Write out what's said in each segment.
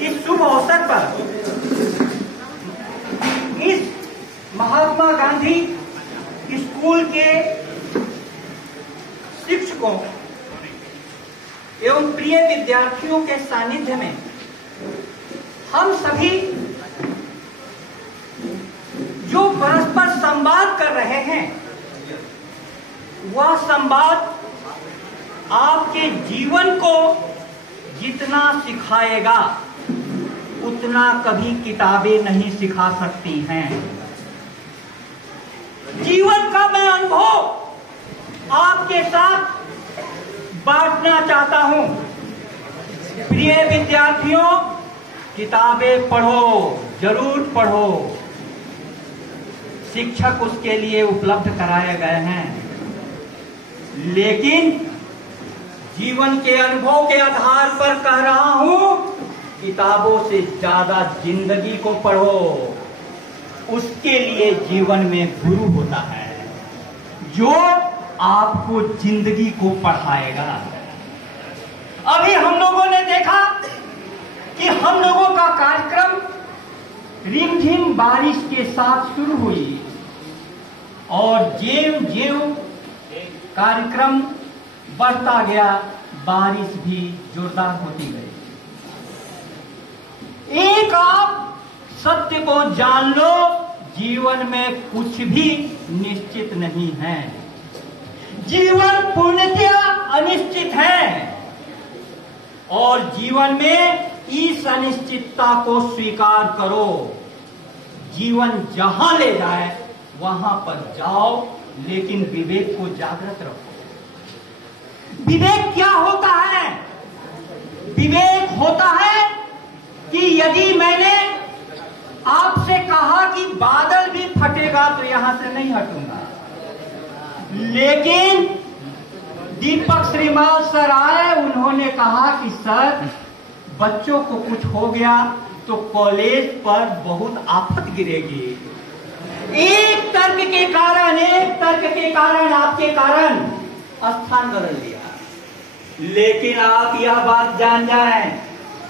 इस शुभ अवसर पर इस महात्मा गांधी स्कूल के शिक्षकों एवं प्रिय विद्यार्थियों के सानिध्य में हम सभी जो परस्पर संवाद कर रहे हैं, वह संवाद आपके जीवन को जितना सिखाएगा उतना कभी किताबें नहीं सिखा सकती हैं। जीवन का मैं अनुभव आपके साथ बांटना चाहता हूं। प्रिय विद्यार्थियों, किताबें पढ़ो, जरूर पढ़ो। शिक्षक उसके लिए उपलब्ध कराए गए हैं, लेकिन जीवन के अनुभव के आधार पर कह रहा हूं, किताबों से ज्यादा जिंदगी को पढ़ो। उसके लिए जीवन में गुरु होता है जो आपको जिंदगी को पढ़ाएगा। अभी हम लोगों ने देखा कि हम लोगों का कार्यक्रम रिमझिम बारिश के साथ शुरू हुई और ज्यों ज्यों कार्यक्रम बढ़ता गया, बारिश भी जोरदार होती गई। एक आप सत्य को जान लो, जीवन में कुछ भी निश्चित नहीं है। जीवन पूर्णतया अनिश्चित है और जीवन में इस अनिश्चितता को स्वीकार करो। जीवन जहां ले जाए वहां पर जाओ, लेकिन विवेक को जागृत रखो। विवेक क्या होता है? विवेक होता है कि यदि मैंने आपसे कहा कि बादल भी फटेगा तो यहां से नहीं हटूंगा, लेकिन दीपक श्रीमाल सर आए, उन्होंने कहा कि सर बच्चों को कुछ हो गया तो कॉलेज पर बहुत आफत गिरेगी। एक तर्क के कारण आपके कारण स्थान बदल लिया, लेकिन आप यह बात जान जाएं,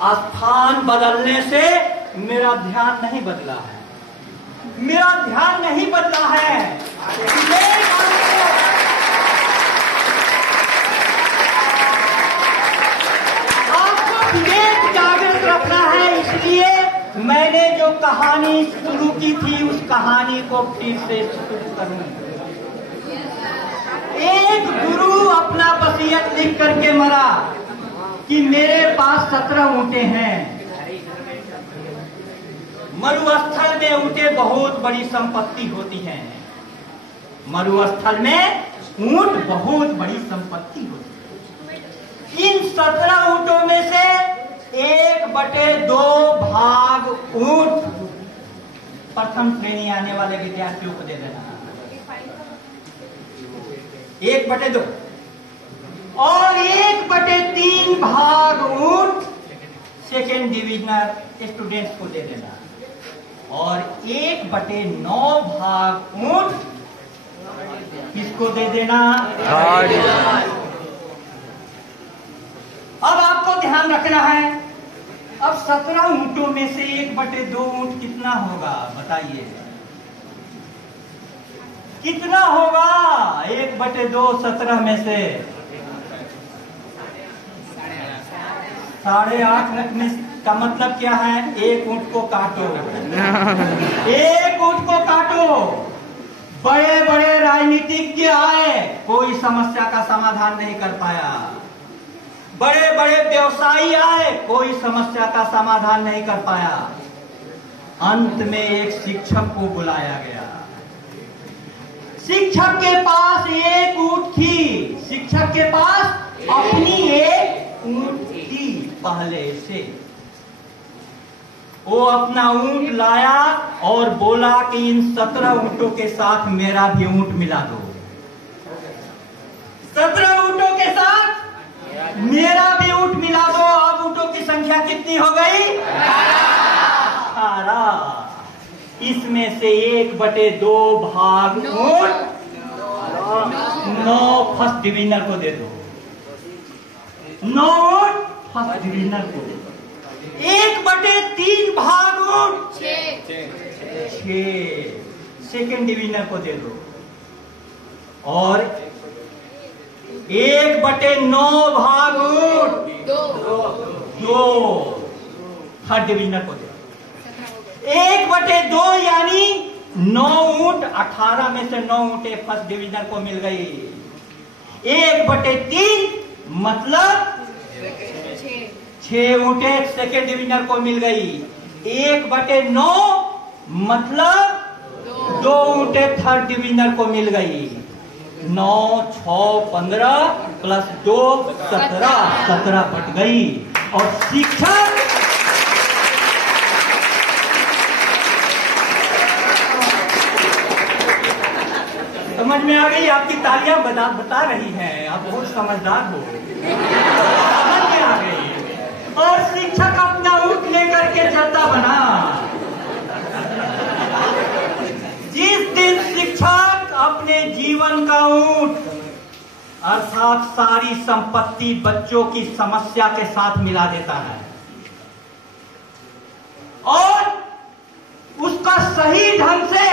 स्थान बदलने से मेरा ध्यान नहीं बदला है। मेरा ध्यान नहीं बदला है। आपको विवेक जागृत रखना है, इसलिए मैंने जो कहानी शुरू की थी उस कहानी को फिर से शुरू करूं। एक गुरु अपना वसीयत लिख करके मरा कि मेरे पास 17 ऊंटें हैं। मरुस्थल में ऊंटें बहुत बड़ी संपत्ति होती हैं। मरुस्थल में ऊंट बहुत बड़ी संपत्ति होती है। इन 17 ऊंटों में से 1/2 भाग ऊंट प्रथम श्रेणी आने वाले विद्यार्थियों को दे देना। 1/2 और 1/3 भाग ऊंट सेकेंड डिविजनल स्टूडेंट्स को दे देना और 1/9 भाग ऊंट किसको दे देना? अब आपको ध्यान रखना है, अब 17 ऊंटों में से 1/2 ऊंट कितना होगा बताइए? कितना होगा 1/2 17 में से? 8.5 ऊंट में का मतलब क्या है? 1 ऊंट को काटो। 1 ऊंट को काटो। बड़े बड़े राजनीतिज्ञ आए, कोई समस्या का समाधान नहीं कर पाया। बड़े बड़े व्यवसायी आए, कोई समस्या का समाधान नहीं कर पाया। अंत में एक शिक्षक को बुलाया गया। शिक्षक के पास 1 ऊंट थी। शिक्षक के पास अपनी 1 ऊंट थी पहले से। वो अपना ऊंट लाया और बोला कि इन 17 ऊंटों के साथ मेरा भी ऊंट मिला दो। 17 ऊंटों के साथ मेरा भी ऊंट मिला दो। अब ऊंटों की संख्या कितनी हो गई? 18। इसमें से 1/2 भाग ऊंट 9 फर्स्ट डिविजनर को दे दो। 9 ऊंट फर्स्ट डिविजनर को दे दो। 1/2 6 सेकेंड डिवीजन को दे दो, और 1/9 भाग ऊंट 2 थर्ड डिवीजन को दे दो। 1/2 यानी 9 ऊंट, 18 में से 9 ऊंटे फर्स्ट डिवीजन को मिल गई। 1/3 मतलब 6 ऊंटे सेकेंड डिवीजन को मिल गई। 1/9 मतलब 2 ऊंटे थर्ड डिवीजन को मिल गई। 9 6 15 प्लस 2 17 बट गई। और शिक्षक समझ में आ गई? आपकी तालियां बता रही हैं, आप बहुत समझदार हो, समझ में आ गई। और शिक्षक अपना ऊंट लेकर के चलता बना। जिस दिन शिक्षक अपने जीवन का ऊंट अर्थात सारी संपत्ति बच्चों की समस्या के साथ मिला देता है और उसका सही ढंग से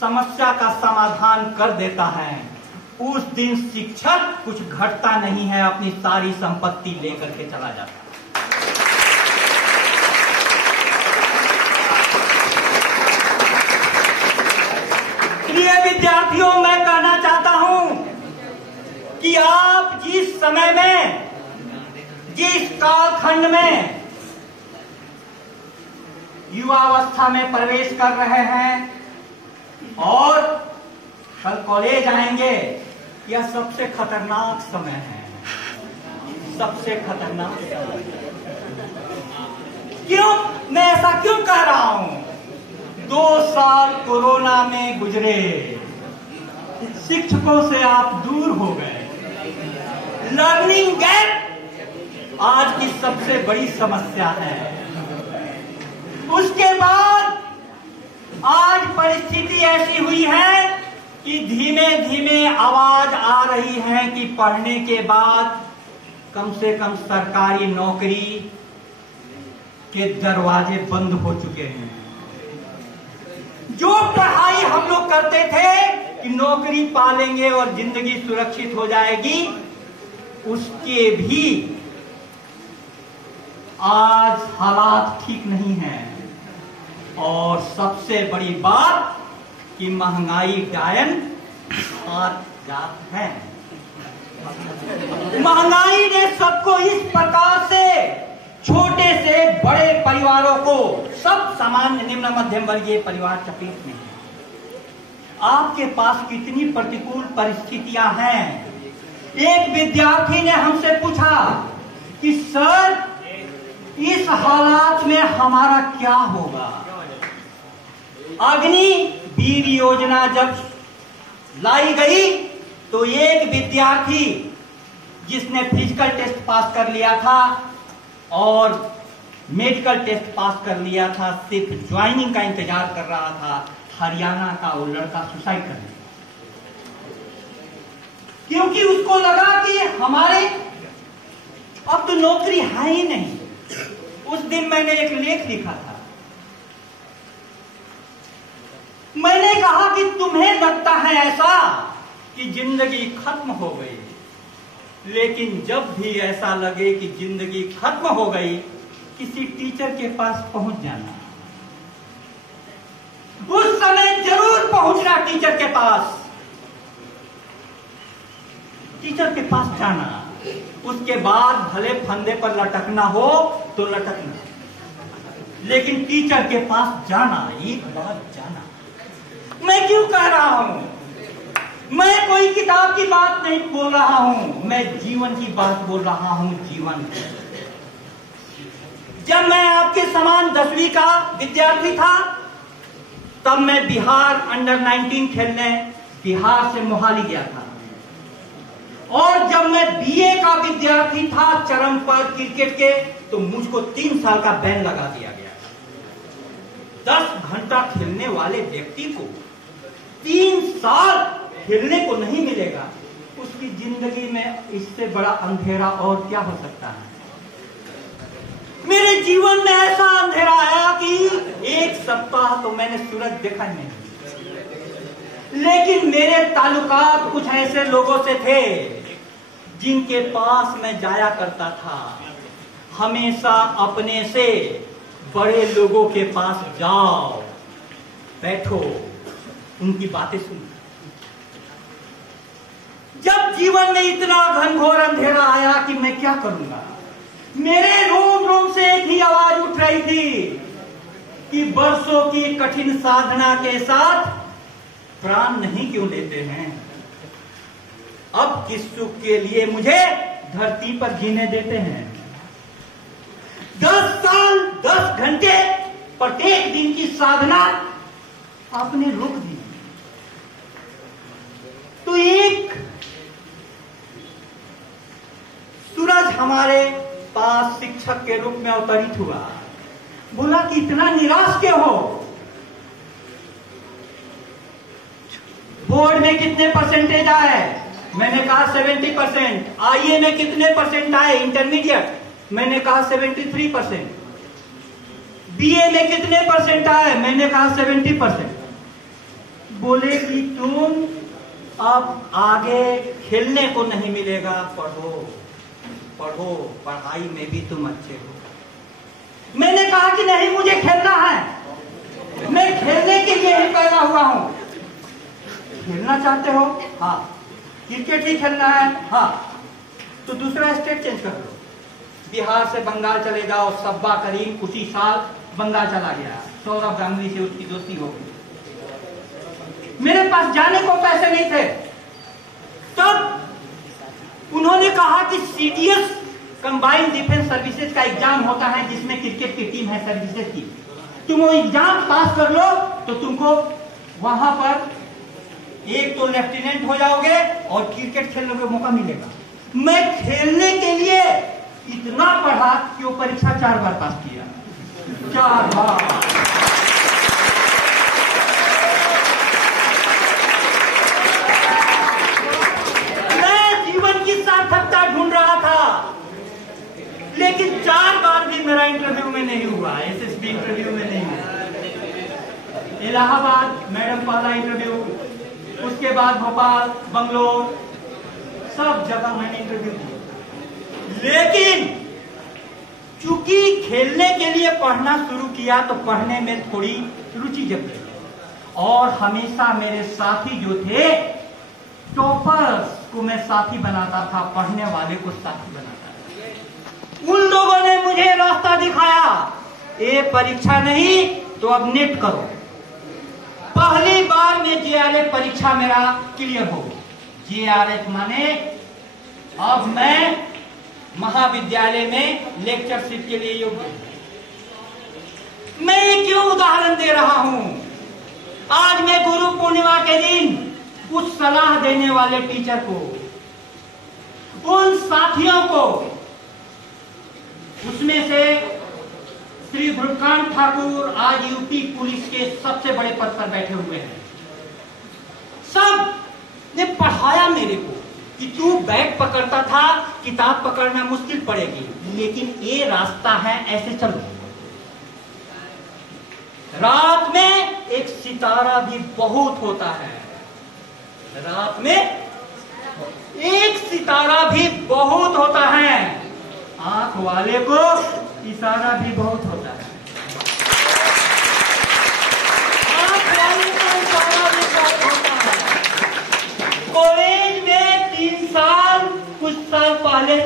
समस्या का समाधान कर देता है, उस दिन शिक्षक कुछ घटता नहीं है, अपनी सारी संपत्ति लेकर के चला जाता है। प्रिय विद्यार्थियों, मैं कहना चाहता हूं कि आप जिस समय में, जिस कालखंड में युवावस्था में प्रवेश कर रहे हैं और कल कॉलेज आएंगे, यह सबसे खतरनाक समय है, सबसे खतरनाक समय। क्यों? मैं ऐसा क्यों कह रहा हूं? 2 साल कोरोना में गुजरे, शिक्षकों से आप दूर हो गए। लर्निंग गैप आज की सबसे बड़ी समस्या है। उसके बाद आज परिस्थिति ऐसी हुई है कि धीमे धीमे आवाज आ रही है कि पढ़ने के बाद कम से कम सरकारी नौकरी के दरवाजे बंद हो चुके हैं। जो पढ़ाई हम लोग करते थे कि नौकरी पालेंगे और जिंदगी सुरक्षित हो जाएगी, उसके भी आज हालात ठीक नहीं है। और सबसे बड़ी बात कि महंगाई डायन हाथ जात है। महंगाई ने सबको इस प्रकार से, छोटे से बड़े परिवारों को, सब सामान्य निम्न मध्यम वर्गीय परिवार चपेट में है। आपके पास कितनी प्रतिकूल परिस्थितियां हैं। एक विद्यार्थी ने हमसे पूछा कि सर, इस हालात में हमारा क्या होगा? अग्निवीर योजना जब लाई गई तो एक विद्यार्थी जिसने फिजिकल टेस्ट पास कर लिया था और मेडिकल टेस्ट पास कर लिया था, सिर्फ ज्वाइनिंग का इंतजार कर रहा था, हरियाणा का वो लड़का सुसाइड कर लिया, क्योंकि उसको लगा कि हमारे अब तो नौकरी है ही नहीं। उस दिन मैंने एक लेख लिखा था, मैंने कहा कि तुम्हें लगता है ऐसा कि जिंदगी खत्म हो गई, लेकिन जब भी ऐसा लगे कि जिंदगी खत्म हो गई, किसी टीचर के पास पहुंच जाना। उस समय जरूर पहुंचना टीचर के पास, टीचर के पास जाना। उसके बाद भले फंदे पर लटकना हो तो लटकना, लेकिन टीचर के पास जाना, एक बार जाना। मैं क्यों कह रहा हूं? मैं कोई किताब की बात नहीं बोल रहा हूं, मैं जीवन की बात बोल रहा हूं। जीवन, जब मैं आपके समान 10वीं का विद्यार्थी था, तब मैं बिहार अंडर 19 खेलने बिहार से मोहाली गया था। और जब मैं बीए का विद्यार्थी था चरम पर क्रिकेट के, तो मुझको 3 साल का बैन लगा दिया गया। 10 घंटा खेलने वाले व्यक्ति को 3 साल खेलने को नहीं मिलेगा, उसकी जिंदगी में इससे बड़ा अंधेरा और क्या हो सकता है? मेरे जीवन में ऐसा अंधेरा आया कि एक सप्ताह तो मैंने सूरज देखा नहीं। लेकिन मेरे ताल्लुकात कुछ ऐसे लोगों से थे जिनके पास मैं जाया करता था। हमेशा अपने से बड़े लोगों के पास जाओ, बैठो, उनकी बातें सुनो। जब जीवन में इतना घनघोर अंधेरा आया कि मैं क्या करूंगा, मेरे रोम रोम से एक ही आवाज उठ रही थी कि वर्षों की कठिन साधना के साथ प्राण नहीं क्यों लेते हैं। अब किस सुख के लिए मुझे धरती पर जीने देते हैं। 10 साल 10 घंटे प्रत्येक दिन की साधना आपने रोक दी। तो एक सूरज हमारे पास शिक्षक के रूप में अवतरित हुआ। बोला कि इतना निराश क्यों हो? बोर्ड में कितने परसेंटेज आए? मैंने कहा 70%। आईए में कितने परसेंट आए? इंटरमीडिएट मैंने कहा 73%। बीए में कितने परसेंट आए? मैंने कहा 70%। बोले कि तुम अब आगे खेलने को नहीं मिलेगा, पढ़ो पढ़ो, पढ़ाई में भी तुम अच्छे हो। मैंने कहा कि नहीं, मुझे खेलना है, मैं खेलने के लिए ही पैदा हुआ हूं। खेलना चाहते हो? हाँ। क्रिकेट ही खेलना है? हाँ। तो दूसरा स्टेट चेंज कर लो, बिहार से बंगाल चले जाओ। सब्बा करीम उसी साल बंगाल चला गया, सौरभ गांगुली से उसकी दोस्ती हो गई। मेरे पास जाने को पैसे नहीं थे। तब उन्होंने कहा कि सीडीएस कंबाइंड डिफेंस सर्विसेज का एग्जाम होता है जिसमें क्रिकेट की टीम है सर्विसेज की, तुम वो एग्जाम पास कर लो तो तुमको वहां पर एक तो लेफ्टिनेंट हो जाओगे और क्रिकेट खेलने का मौका मिलेगा। मैं खेलने के लिए इतना पढ़ा कि वो परीक्षा 4 बार पास किया। 4 बार। मैं जीवन की सार्थकता ढूंढ रहा था, लेकिन 4 बार भी मेरा इंटरव्यू में नहीं हुआ, एसएसबी इंटरव्यू में नहीं हुआ। इलाहाबाद मैडम पहला इंटरव्यू, उसके बाद भोपाल, बंगलोर, सब जगह मैंने इंटरव्यू दिया। लेकिन चूंकि खेलने के लिए पढ़ना शुरू किया तो पढ़ने में थोड़ी रुचि जग गई। और हमेशा मेरे साथी जो थे, टॉपर्स को मैं साथी बनाता था, पढ़ने वाले को साथी बनाता था। उन लोगों ने मुझे रास्ता दिखाया, ये परीक्षा नहीं तो अब नेट करो। पहली बार में जेआरएफ परीक्षा मेरा क्लियर हो गया। जेआरएफ माने अब मैं महाविद्यालय में लेक्चरशिप के लिए योग्य हूं। मैं क्यों उदाहरण दे रहा हूं? आज मैं गुरु पूर्णिमा के दिन कुछ सलाह देने वाले टीचर को, उन साथियों को, उसमें से श्री ध्रुवकांत ठाकुर आज यूपी पुलिस के सबसे बड़े पद पर बैठे हुए हैं, सब ने पढ़ाया मेरे को कि तू बैग पकड़ता था, किताब पकड़ना मुश्किल पड़ेगी, लेकिन ये रास्ता है, ऐसे चलो। रात में एक सितारा भी बहुत होता है, रात में एक सितारा भी बहुत होता है, आंख वाले को इशारा भी बहुत होता है, आंख वाले को इशारा भी बहुत होता है। कॉलेज में 3 साल, कुछ साल पहले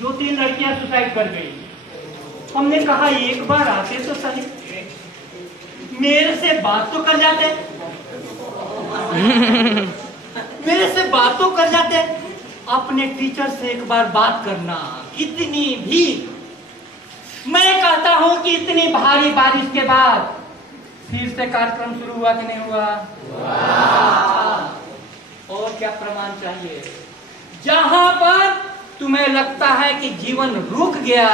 2-3 लड़कियां सुसाइड कर गई। हमने कहा एक बार आते तो सही, मेरे से बात तो कर जाते, मेरे से बात तो कर जाते। अपने टीचर से एक बार बात करना, कितनी भी, मैं कहता हूं कि इतनी भारी बारिश के बाद फिर से कार्यक्रम शुरू हुआ कि नहीं हुआ? और क्या प्रमाण चाहिए? जहां पर तुम्हें लगता है कि जीवन रुक गया,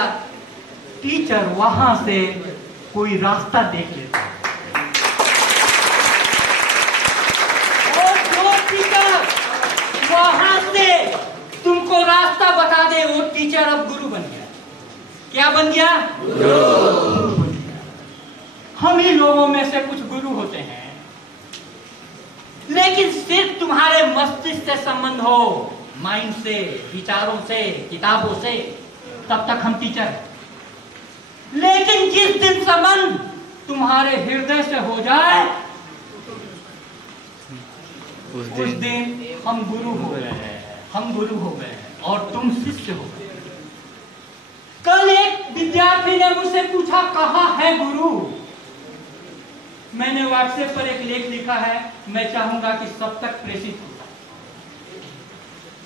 टीचर वहां से कोई रास्ता देख लेता है। और जो टीचर वहां से तुमको रास्ता बता दे, वो टीचर अब गुरु बन गया। क्या बन गया? गुरु। हम ही लोगों में से कुछ गुरु होते हैं, लेकिन सिर्फ तुम्हारे मस्तिष्क से संबंध हो, माइंड से, विचारों से, किताबों से, तब तक हम टीचर हैं। लेकिन जिस दिन संबंध तुम्हारे हृदय से हो जाए, उस दिन हम गुरु हो गए हैं, हम गुरु हो गए हैं और तुम शिष्य हो गए। कल एक विद्यार्थी ने मुझसे पूछा, कहाँ है गुरु? मैंने व्हाट्सएप पर एक लेख लिखा है, मैं चाहूंगा कि सब तक प्रेषित हो।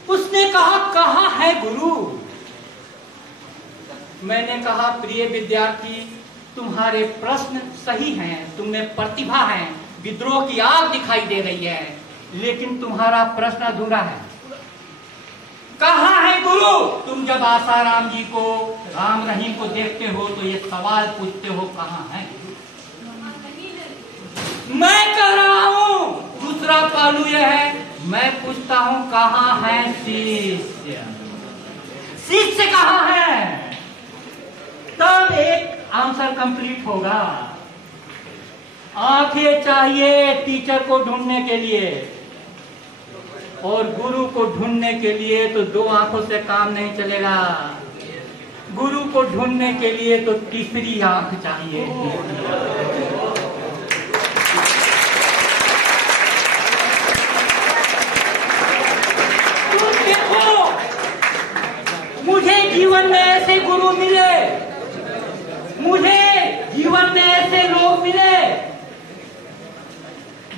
उसने कहा, कहाँ है गुरु? मैंने कहा, प्रिय विद्यार्थी, तुम्हारे प्रश्न सही हैं, तुममें प्रतिभा है, विद्रोह की आग दिखाई दे रही है, लेकिन तुम्हारा प्रश्न अधूरा है। कहाँ है गुरु? तुम जब आसाराम जी को, राम रहीम को देखते हो तो ये सवाल पूछते हो, कहाँ है? मैं कह रहा हूं, दूसरा पहलू यह है, मैं पूछता हूं, कहाँ है शिष्य? शिष्य कहाँ है? तब एक आंसर कंप्लीट होगा। आंखें चाहिए टीचर को ढूंढने के लिए, और गुरु को ढूंढने के लिए तो दो आंखों से काम नहीं चलेगा। गुरु को ढूंढने के लिए तो तीसरी आंख चाहिए। तुम देखो, मुझे जीवन में ऐसे गुरु मिले, मुझे जीवन में ऐसे लोग मिले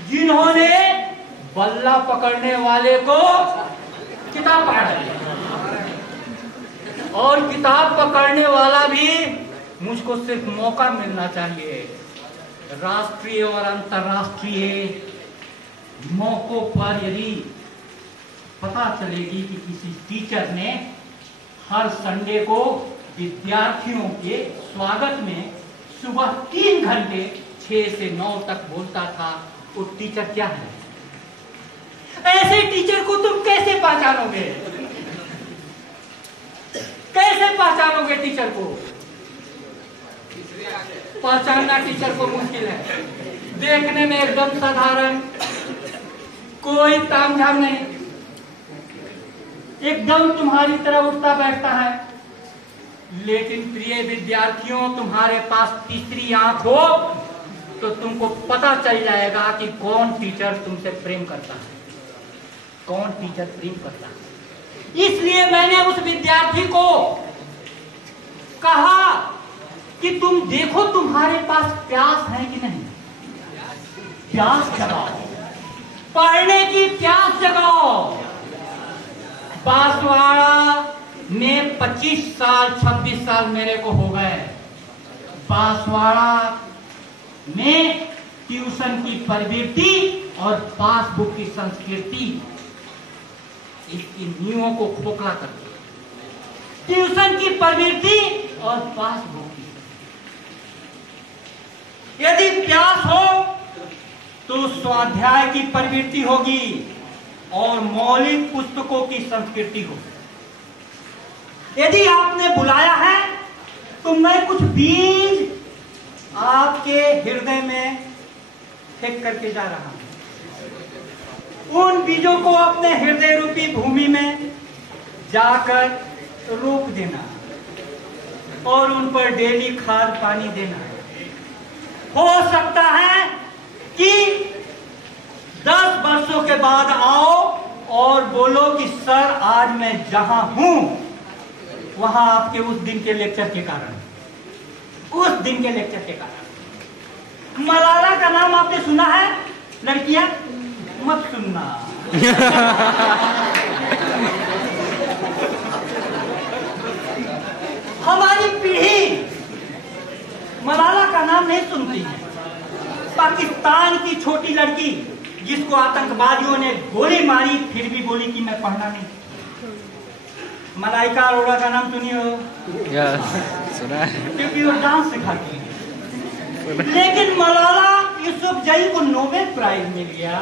जिन्होंने बल्ला पकड़ने वाले को किताब पकड़ा दिया, और किताब पकड़ने वाला भी मुझको सिर्फ मौका मिलना चाहिए। राष्ट्रीय और अंतर्राष्ट्रीय मौकों पर यदि पता चलेगी कि किसी टीचर ने हर संडे को विद्यार्थियों के स्वागत में सुबह 3 घंटे 6 से 9 तक बोलता था, वो टीचर क्या है? ऐसे टीचर को तुम कैसे पहचानोगे? कैसे पहचानोगे टीचर को? पहचानना टीचर को मुश्किल है। देखने में एकदम साधारण, कोई तामझाम नहीं, एकदम तुम्हारी तरह उठता बैठता है। लेकिन प्रिय विद्यार्थियों, तुम्हारे पास तीसरी आंख हो तो तुमको पता चल जाएगा कि कौन टीचर तुमसे प्रेम करता है, कौन टीचर प्रेम करता है। इसलिए मैंने उस विद्यार्थी को कहा कि तुम देखो तुम्हारे पास प्यास है कि नहीं, प्यास जगाओ, पढ़ने की प्यास जगाओ। बांसवाड़ा में 25 साल 26 साल मेरे को हो गए। बांसवाड़ा में ट्यूशन की प्रवृत्ति और पासबुक की संस्कृति इसकी नींवों को खोखला कर दिया। ट्यूशन की प्रवृत्ति और पासबुक की, यदि प्यास हो तो स्वाध्याय की प्रवृत्ति होगी और मौलिक पुस्तकों की संस्कृति होगी। यदि आपने बुलाया है तो मैं कुछ बीज आपके हृदय में फेंक करके जा रहा हूं। उन बीजों को अपने हृदय रूपी भूमि में जाकर रोप देना और उन पर डेली खाद पानी देना। हो सकता है कि 10 वर्षों के बाद आओ और बोलो कि सर आज मैं जहां हूं वहां आपके उस दिन के लेक्चर के कारण, उस दिन के लेक्चर के कारण। मलाला का नाम आपने सुना है? लड़कियां मत सुनना। हमारी पीढ़ी मलाला का नाम नहीं सुनती है। पाकिस्तान की छोटी लड़की जिसको आतंकवादियों ने गोली मारी फिर भी बोली कि मैं पढ़ना नहीं। मलाइका अरोड़ा का नाम सुनी हो? सुना है, क्योंकि वो डांस सिखाती है। लेकिन मलाला यूसुफजई को नोबेल प्राइज मिल गया।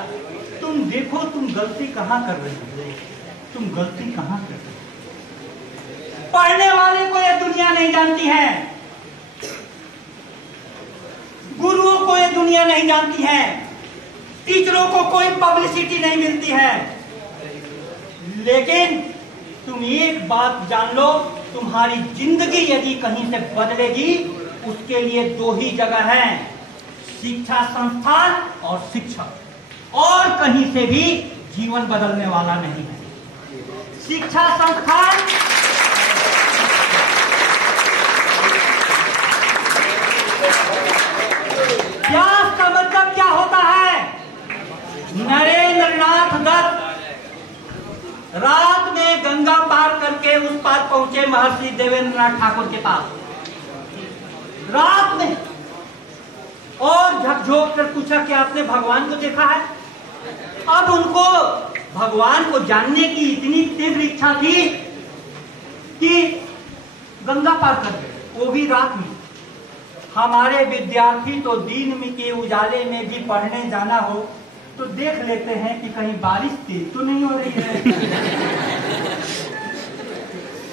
तुम देखो तुम गलती कहाँ कर रही हो, तुम गलती कहाँ कर रही हो। पढ़ने वाले को यह दुनिया नहीं जानती है, गुरुओं को यह दुनिया नहीं जानती है, टीचरों को कोई पब्लिसिटी नहीं मिलती है। लेकिन तुम एक बात जान लो, तुम्हारी जिंदगी यदि कहीं से बदलेगी, उसके लिए दो ही जगह है, शिक्षा संस्थान और शिक्षक। और कहीं से भी जीवन बदलने वाला नहीं है। शिक्षा संस्थान व्यास का मतलब क्या होता है? नरेंद्र नाथ दत्त रात में गंगा पार करके उस पार पहुंचे महर्षि देवेंद्रनाथ ठाकुर के पास, रात में, और झकझोर कर पूछा कि आपने भगवान को देखा है? अब उनको भगवान को जानने की इतनी तीव्र इच्छा थी कि गंगा पार कर गए, वो भी रात में। हमारे विद्यार्थी तो दिन में के उजाले में भी पढ़ने जाना हो तो देख लेते हैं कि कहीं बारिश तेज तो नहीं हो रही है।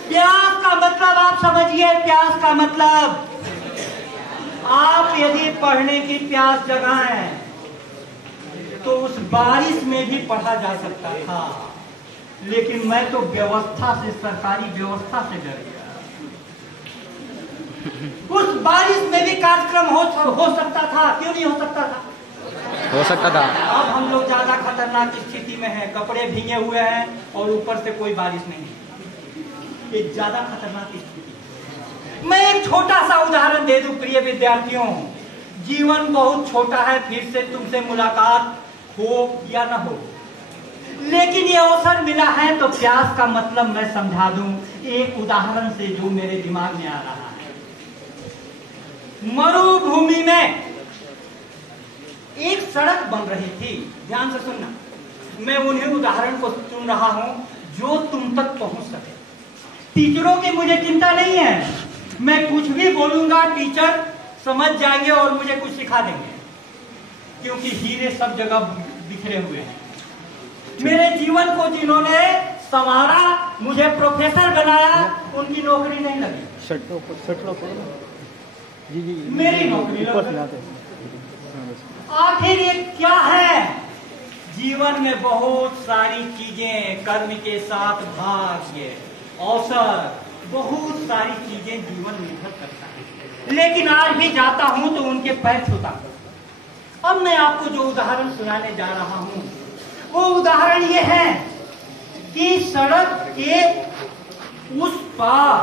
प्यास का मतलब आप समझिए, प्यास का मतलब आप यदि पढ़ने की प्यास जगाएं तो उस बारिश में भी पढ़ा जा सकता था, लेकिन मैं तो व्यवस्था से, सरकारी व्यवस्था से डर गया। उस बारिश में भी कार्यक्रम हो सकता था, क्यों नहीं हो सकता था? हो सकता था। अब हम लोग ज्यादा खतरनाक स्थिति में हैं, कपड़े भीगे हुए हैं और ऊपर से कोई बारिश नहीं। ये ज्यादा खतरनाक स्थिति। मैं एक छोटा सा उदाहरण दे दूं प्रिय विद्यार्थियों। जीवन बहुत छोटा है, फिर से तुमसे मुलाकात हो या ना हो, लेकिन ये अवसर मिला है तो प्यास का मतलब मैं समझा दूं एक उदाहरण से जो मेरे दिमाग में आ रहा है। मरुभूमि में एक सड़क बन रही थी, ध्यान से सुनना, मैं उन्हीं उदाहरण को सुन रहा हूं जो तुम तक पहुंच सके। टीचरों की मुझे चिंता नहीं है, मैं कुछ भी बोलूंगा टीचर समझ जाएंगे और मुझे कुछ सिखा देंगे, क्योंकि हीरे सब जगह बिखरे हुए हैं। मेरे जीवन को जिन्होंने संवारा, मुझे प्रोफेसर बनाया, उनकी नौकरी नहीं लगी, मेरी नौकरी लगी। आखिर ये क्या है? जीवन में बहुत सारी चीजें, कर्म के साथ भाग्य, अवसर, बहुत सारी चीजें जीवन निर्भर करता है। लेकिन आज भी जाता हूं तो उनके पैर छूता हूं। अब मैं आपको जो उदाहरण सुनाने जा रहा हूं, वो उदाहरण ये है कि सड़क के उस पार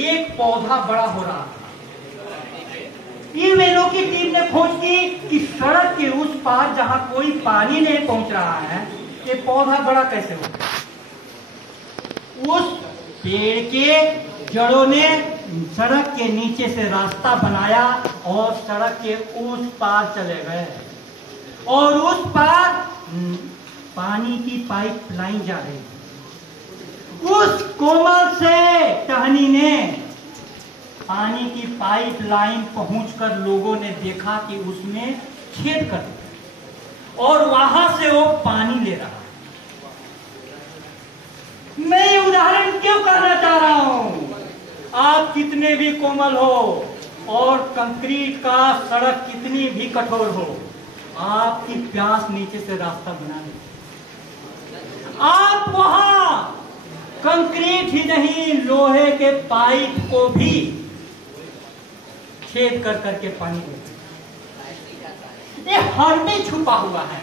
एक पौधा बड़ा हो रहा था। ईवेलो की टीम ने खोज की कि सड़क के उस पार जहां कोई पानी नहीं पहुंच रहा है, ये पौधा बड़ा कैसे होगा? उस पेड़ के जड़ों ने सड़क के नीचे से रास्ता बनाया और सड़क के उस पार चले गए, और उस पार पानी की पाइप लाइन जा रही। उस कोमल से टहनी ने पानी की पाइप लाइन पहुंचकर लोगों ने देखा कि उसमें छेद कर दिया और वहां से वो पानी ले रहा है। मैं ये उदाहरण क्यों कहना चाह रहा हूं? आप कितने भी कोमल हो और कंक्रीट का सड़क कितनी भी कठोर हो, आपकी प्यास नीचे से रास्ता बना ले। आप वहां कंक्रीट ही नहीं, लोहे के पाइप को भी छेद कर करके पानी देते। ये हर में छुपा हुआ है।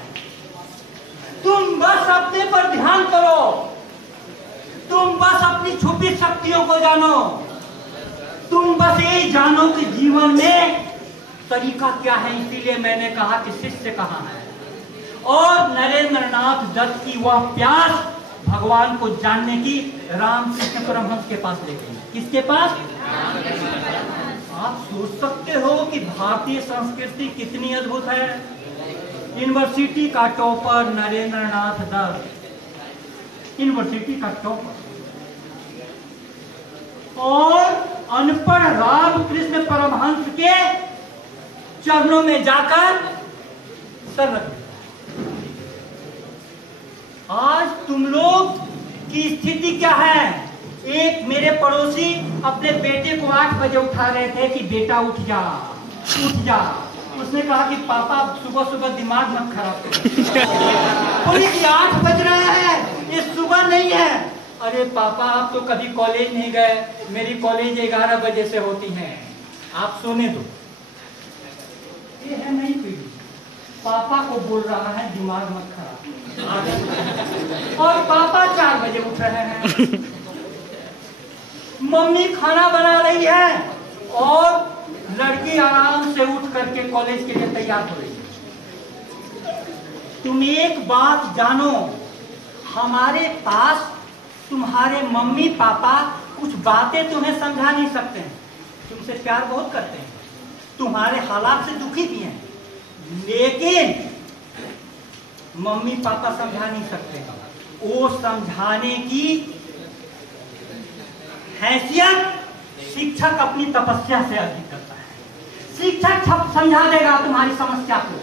तुम बस अपने पर ध्यान करो, तुम बस अपनी छुपी शक्तियों को जानो, तुम बस ये जानो कि जीवन में तरीका क्या है। इसीलिए मैंने कहा कि शिष्य कहाँ है, और नरेंद्र नाथ दत्त की वह प्यास भगवान को जानने की रामकृष्ण परमहंस के पास ले गई। किसके पास? आप सोच सकते हो कि भारतीय संस्कृति कितनी अद्भुत है। यूनिवर्सिटी का टॉपर नरेंद्र नाथ दत्त, यूनिवर्सिटी का टॉपर, और अनपढ़ रामकृष्ण परमहंस के चरणों में जाकर सर रख। आज तुम लोग की स्थिति क्या है? एक मेरे पड़ोसी अपने बेटे को 8 बजे उठा रहे थे कि बेटा उठ जा उठ जा। उसने कहा कि पापा सुबह सुबह दिमाग मत खराब करो। बोले कि 8 बज रहा है, ये सुबह नहीं है। अरे पापा आप तो कभी कॉलेज नहीं गए, मेरी कॉलेज 11 बजे से होती है, आप सोने दो। ये है नई पीढ़ी, पापा को बोल रहा है दिमाग मत खराब, और पापा 4 बजे उठ रहे हैं। मम्मी खाना बना रही है और लड़की आराम से उठ करके कॉलेज के लिए तैयार हो रही है। तुम एक बात जानो, हमारे पास तुम्हारे मम्मी पापा कुछ बातें तुम्हें समझा नहीं सकते हैं। तुमसे प्यार बहुत करते हैं, तुम्हारे हालात से दुखी भी हैं, लेकिन मम्मी पापा समझा नहीं सकते। वो समझाने की हैसियत शिक्षक अपनी तपस्या से अधिक करता है। शिक्षक समझा देगा तुम्हारी समस्या को,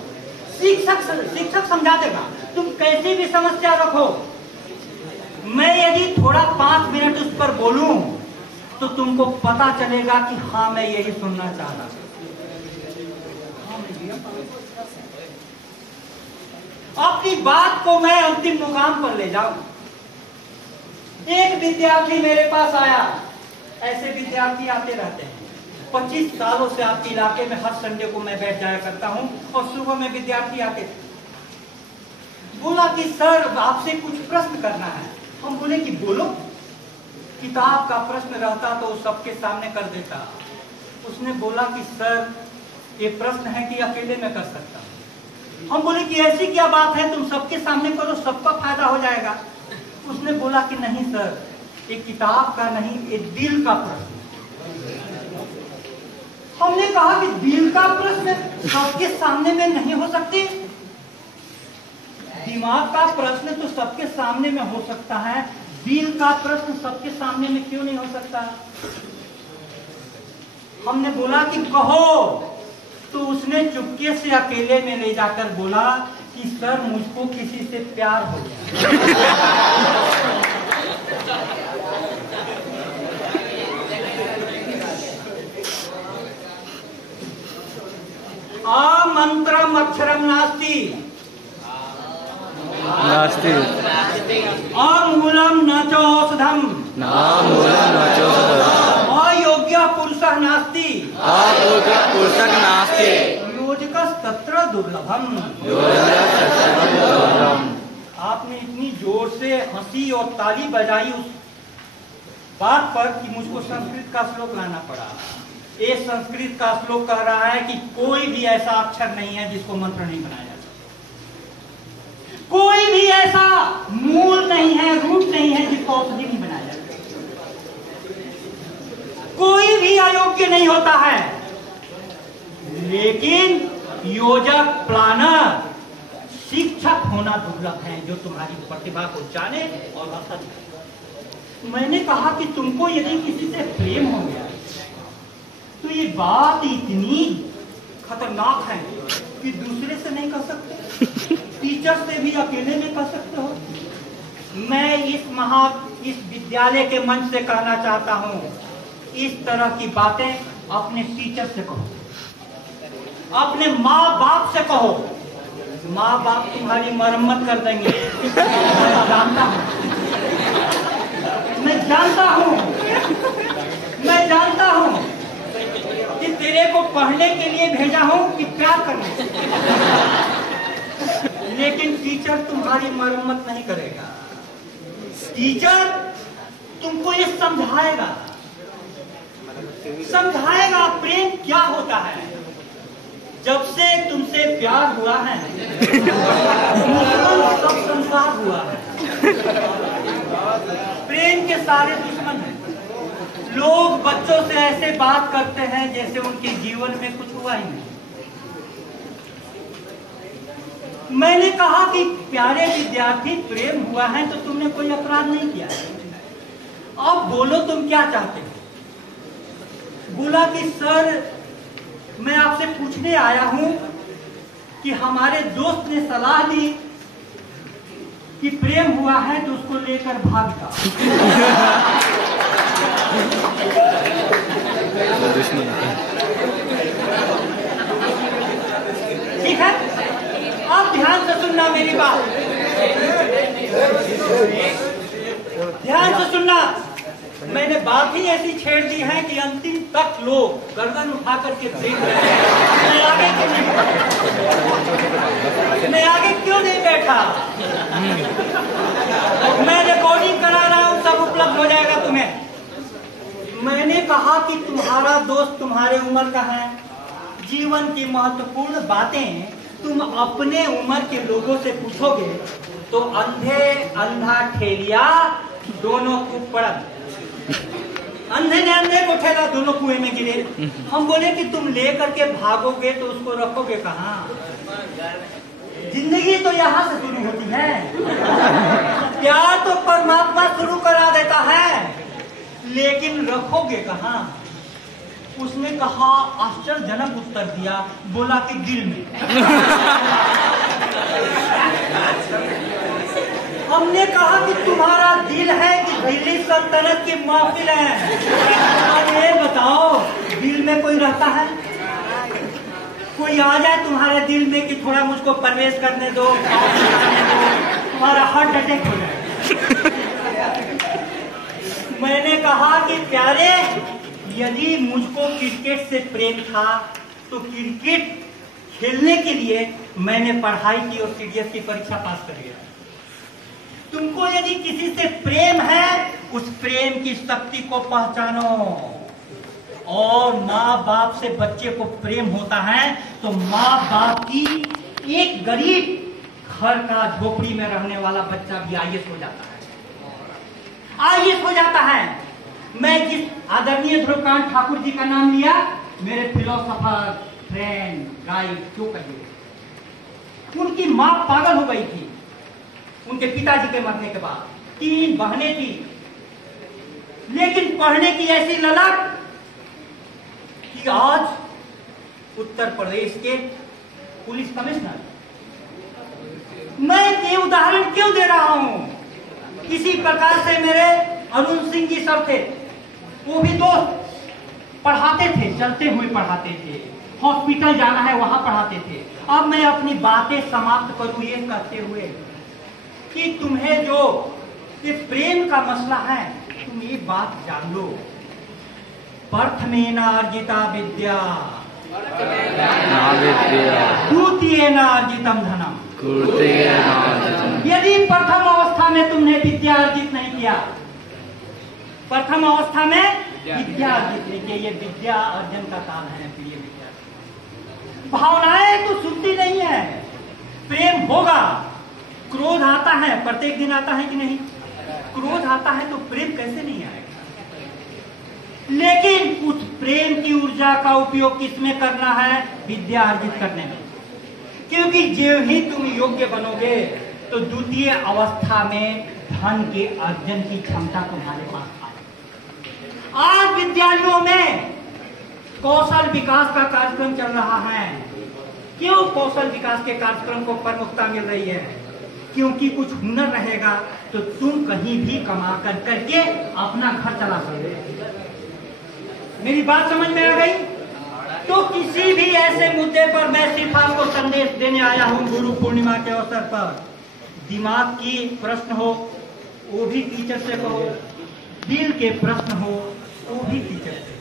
शिक्षक समझा देगा। तुम कैसी भी समस्या रखो, मैं यदि थोड़ा 5 मिनट उस पर बोलूं तो तुमको पता चलेगा कि हाँ मैं यही सुनना चाह रहा हूं। अपनी बात को मैं अंतिम मुकाम पर ले जाऊं। एक विद्यार्थी मेरे पास आया, ऐसे विद्यार्थी आते रहते हैं। 25 सालों से आपके इलाके में हर संडे को मैं बैठ जाया करता हूं और सुबह में विद्यार्थी आते थे। बोला कि सर आपसे कुछ प्रश्न करना है। हम बोले कि बोलो। किताब का प्रश्न रहता तो सबके सामने कर देता। उसने बोला कि सर ये प्रश्न है कि अकेले में कर सकता हूं। हम बोले कि ऐसी क्या बात है, तुम सबके सामने करो, सबका फायदा हो जाएगा। उसने बोला कि नहीं सर, ये किताब का नहीं, ये दिल का प्रश्न। हमने कहा कि दिल का प्रश्न सबके सामने में नहीं हो सकती। दिमाग का प्रश्न तो सबके सामने में हो सकता है, दिल का प्रश्न सबके सामने में क्यों नहीं हो सकता? हमने बोला कि कहो, तो उसने चुपके से अकेले में ले जाकर बोला कि सर मुझको किसी से प्यार हो गया। मंत्रम अक्षरम नास्ति नास्ति मूलम न च औषधम अयोग्य पुरुषः नास्ति योजकस् तत्र दुर्लभम। आपने इतनी जोर से हंसी और ताली बजाई उस बात पर कि मुझको संस्कृत का श्लोक लाना पड़ा। ये संस्कृत का श्लोक कह रहा है कि कोई भी ऐसा अक्षर नहीं है जिसको मंत्र नहीं बनाया जा सकता। कोई भी ऐसा मूल नहीं है, रूट नहीं है जिसको औषधि नहीं बनाया जा सकता। कोई भी अयोग्य नहीं होता है, लेकिन योजक, प्लानर, शिक्षक होना दुर्लभ है जो तुम्हारी प्रतिभा को जाने और असर करे। मैंने कहा कि तुमको यदि किसी से प्रेम हो गया तो ये बात इतनी खतरनाक है कि दूसरे से नहीं कर सकते, टीचर से भी अकेले में कर सकते हो। मैं इस विद्यालय के मंच से कहना चाहता हूँ, इस तरह की बातें अपने टीचर से कहो, अपने माँ बाप से कहो। माँ बाप तुम्हारी मरम्मत कर देंगे। मैं जानता हूँ कि तेरे को पढ़ने के लिए भेजा हूं कि प्यार करने, लेकिन टीचर तुम्हारी मरम्मत नहीं करेगा। टीचर तुमको ये समझाएगा प्रेम क्या होता है। जब से तुमसे प्यार हुआ है सब संसार हुआ है। प्रेम के सारे दुश्मन हैं। लोग बच्चों से ऐसे बात करते हैं जैसे उनके जीवन में कुछ हुआ ही नहीं। मैंने कहा कि प्यारे विद्यार्थी, प्रेम हुआ है तो तुमने कोई अपराध नहीं किया। अब बोलो तुम क्या चाहते हो? बोला कि सर मैं आपसे पूछने आया हूं कि हमारे दोस्त ने सलाह दी कि प्रेम हुआ है तो उसको लेकर भाग जाओ। दुश्मन ठीक है, अब ध्यान से सुनना मेरी बात, ध्यान से सुनना। मैंने बात ही ऐसी छेड़ दी है कि अंतिम तक लोग गर्दन उठा करके देख रहे हैं मैं आगे क्यों नहीं बैठा। मैं रिकॉर्डिंग करा रहा हूं, सब उपलब्ध हो जाएगा तुम्हें। मैंने कहा कि तुम्हारा दोस्त तुम्हारे उम्र का है, जीवन की महत्वपूर्ण बातें तुम अपने उम्र के लोगों से पूछोगे तो अंधे अंधा ठेलिया दोनों को पड़त, अंधे ने अंधे को ठेला, दोनों कुएं में गिरे। हम बोले कि तुम लेकर के भागोगे तो उसको रखोगे कहाँ? जिंदगी तो यहाँ से शुरू होती है, प्यार तो परमात्मा शुरू करा देता है, लेकिन रखोगे कहाँ? उसने कहा, आश्चर्यजनक उत्तर दिया, बोला कि दिल में। हमने कहा कि तुम्हारा दिल है कि दिल्ली सल्तनत की महफिल है? अब ये बताओ, दिल में कोई रहता है? कोई आ जाए तुम्हारे दिल में कि थोड़ा मुझको प्रवेश करने दो, तुम्हारा हार्ट अटैक हो जाए। मैंने कहा कि प्यारे, यदि मुझको क्रिकेट से प्रेम था तो क्रिकेट खेलने के लिए मैंने पढ़ाई की और सीडीएस की परीक्षा पास कर लिया। तुमको यदि किसी से प्रेम है, उस प्रेम की शक्ति को पहचानो। और माँ बाप से बच्चे को प्रेम होता है तो माँ बाप की एक गरीब घर का झोपड़ी में रहने वाला बच्चा भी आईएएस हो जाता है, आईएएस हो जाता है। मैं जिस आदरणीय ध्रुवकांत ठाकुर जी का नाम लिया, मेरे फिलोसोफर फ्रेंड गाइड क्यों कहिए, उनकी माँ पागल हो गई थी उनके पिताजी के मरने के बाद। 3 बहनें थी, लेकिन पढ़ने की ऐसी ललक कि आज उत्तर प्रदेश के पुलिस कमिश्नर। मैं ये उदाहरण क्यों दे रहा हूं? इसी प्रकार से मेरे अरुण सिंह जी सब थे, वो भी दोस्त, पढ़ाते थे, चलते हुए पढ़ाते थे, हॉस्पिटल जाना है वहां पढ़ाते थे। अब मैं अपनी बातें समाप्त करूं ये कहते हुए कि तुम्हें जो ये प्रेम का मसला है, तुम ये बात जान लो, प्रथमेन अर्जिता विद्या द्वितीयेन अर्जितम धनम। यदि प्रथम अवस्था में तुमने विद्या अर्जित नहीं किया, प्रथम अवस्था में विद्या अर्जित नहीं किया, ये विद्या अर्जन का काल है प्रिय विद्यार्थी। भावनाएं तो सुनती नहीं है, प्रेम होगा, क्रोध आता है, प्रत्येक दिन आता है कि नहीं? क्रोध आता है तो प्रेम कैसे नहीं आएगा? लेकिन उस प्रेम की ऊर्जा का उपयोग किसमें करना है? विद्या अर्जित करने में। क्योंकि जो ही तुम योग्य बनोगे तो द्वितीय अवस्था में धन के अर्जन की क्षमता तुम्हारे पास आएगी। आज विद्यालयों में कौशल विकास का कार्यक्रम चल रहा है। क्यों कौशल विकास के कार्यक्रम को प्रमुखता मिल रही है? क्योंकि कुछ हुनर रहेगा तो तुम कहीं भी कमा कर करके अपना घर चला सकते। मेरी बात समझ में आ गई? तो किसी भी ऐसे मुद्दे पर मैं सिर्फ आपको संदेश देने आया हूं गुरु पूर्णिमा के अवसर पर। दिमाग की प्रश्न हो वो भी टीचर से कहो, दिल के प्रश्न हो वो भी टीचर से।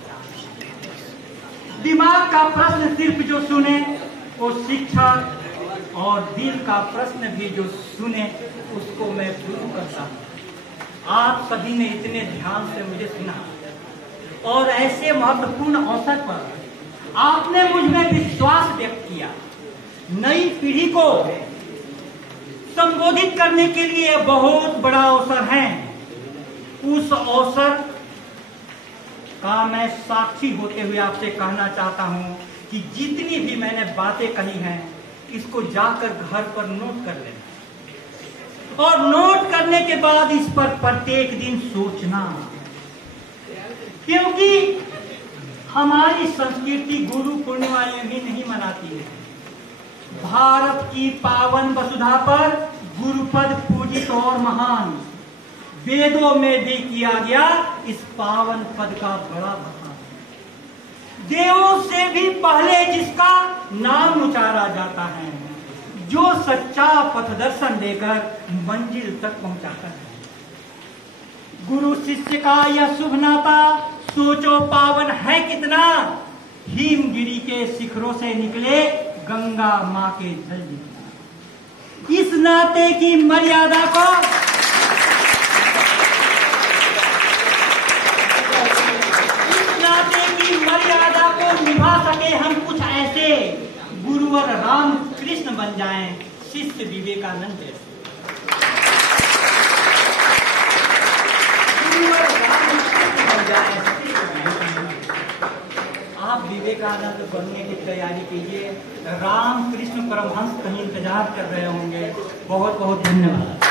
दिमाग का प्रश्न सिर्फ जो सुने वो शिक्षक, और दिल का प्रश्न भी जो सुने उसको मैं गुरु करता हूं। आप सभी ने इतने ध्यान से मुझे सुना और ऐसे महत्वपूर्ण अवसर पर आपने मुझ में विश्वास व्यक्त किया। नई पीढ़ी को संबोधित करने के लिए बहुत बड़ा अवसर है। उस अवसर का मैं साक्षी होते हुए आपसे कहना चाहता हूं कि जितनी भी मैंने बातें कही हैं इसको जाकर घर पर नोट कर लेना, और नोट करने के बाद इस पर प्रत्येक दिन सोचना। क्योंकि हमारी संस्कृति गुरु पूर्णिमा भी नहीं मनाती है। भारत की पावन वसुधा पर गुरुपद पूजित और महान, वेदों में भी किया गया इस पावन पद का बड़ा वर्णन। देवों से भी पहले जिसका नाम उचारा जाता है, जो सच्चा पथ दर्शन देकर मंजिल तक पहुंचाता है। गुरु शिष्य का यह शुभ नाता सोचो पावन है कितना। हिमगिरी के शिखरों से निकले गंगा माँ के जल जितना। इस नाते की मर्यादा को निभा सके हम कुछ ऐसे, गुरुवर राम कृष्ण बन जाएं शिष्य विवेकानंद जैसे। गुरुवर राम कृष्ण बन जाएं शिष्य विवेकानंद। आप विवेकानंद बनने की तैयारी कीजिए। राम कृष्ण परमहंस कहीं इंतजार कर रहे होंगे। बहुत बहुत धन्यवाद।